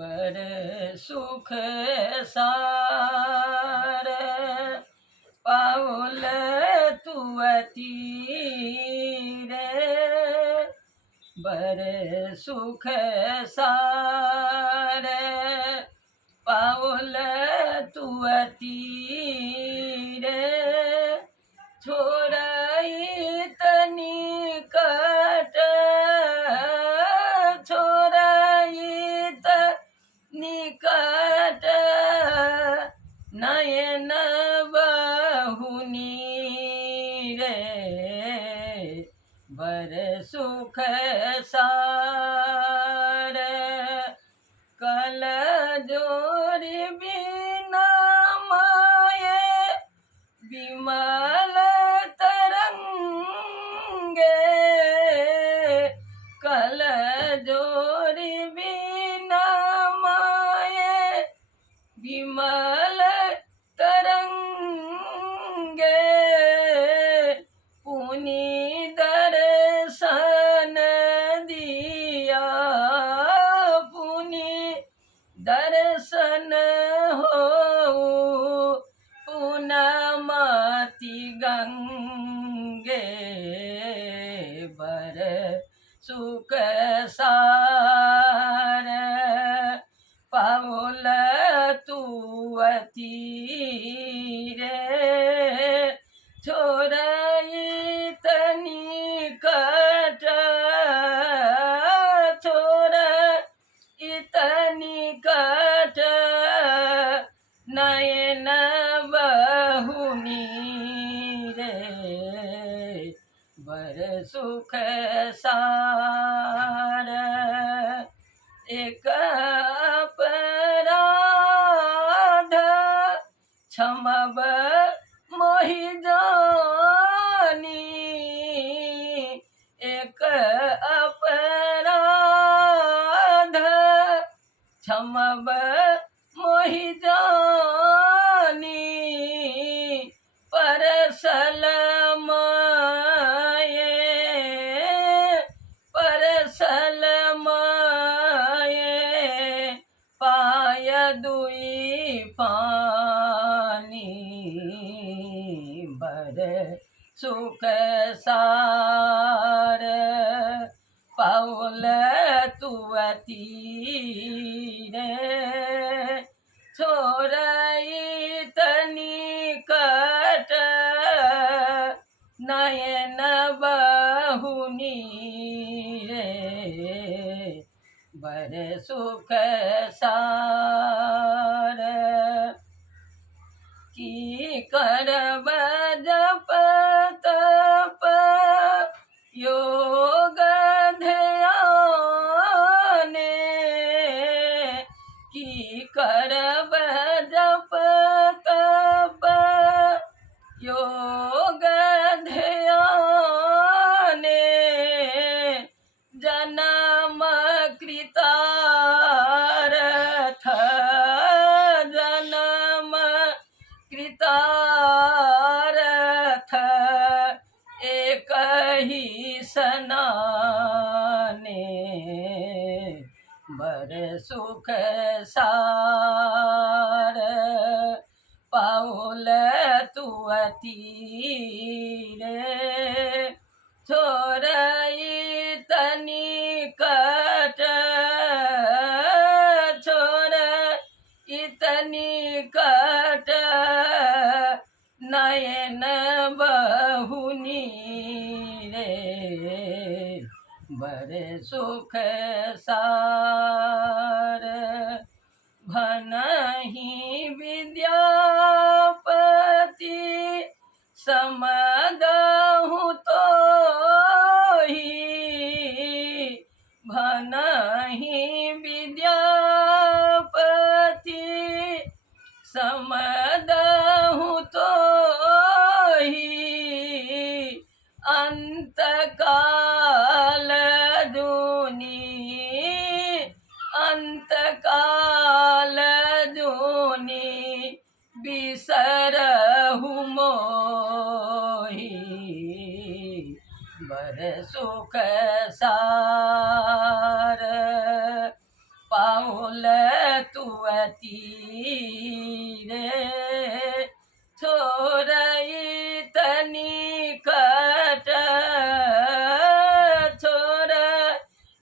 बर सुख सार पाऊल तुअती रे बर सुख सार पाऊल तुअती रे छोराईत निकट छोराईत निकट नयन बहुनी रे बर सुख सार कल जोरी बिना माये विमल तरंगे कल जोरी बिना माये विमल तरंगे पुनि दर्शन दिया पुनि दर्शन हो पुनमति गंगे बर सुख सार पाऊल तुअती रे छोराईत निकट छोराईत निकट नयन बहुनी रे बर सुख सार एक अपराध क्षमब मोहि जानी एक अपराध क्षमब मोहि जानी परसल माये परसल माये पाय दुई पानी बर सुख सार पाऊल तुअती रे छोराईत निकट नयन बहुनी रे बर सुख सार की करब जप तप योग ध्याने की करब जप तप योग ध्याने जन्म कृतार्थ जन्म कृतार्थ एक ही सनाने बर सुख सार पाऊल तुअती रे छोराईत निकट छोराईत निकट नयन बहुनी रे बर सुख सार भनहि विद्यापति समदहु तोहि भनहि विद्यापति समदहु तोहि अंतकाल जूनी अंतकाल जूनी बिसरहु मोहि बर सुख सार पाऊँ पाऊल तुअती रे छोरई तनी कट छोर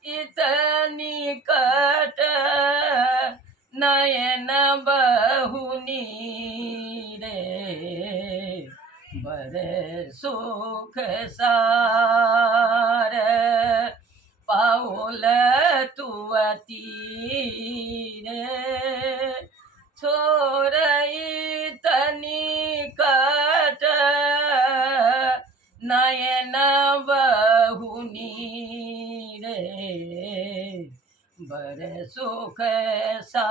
इतनी कट नयन बहुनी रे बड़े सुख सार पाऊल तुअती रे छोरई तनी कट नयन बहुनी रे बड़े सुख सा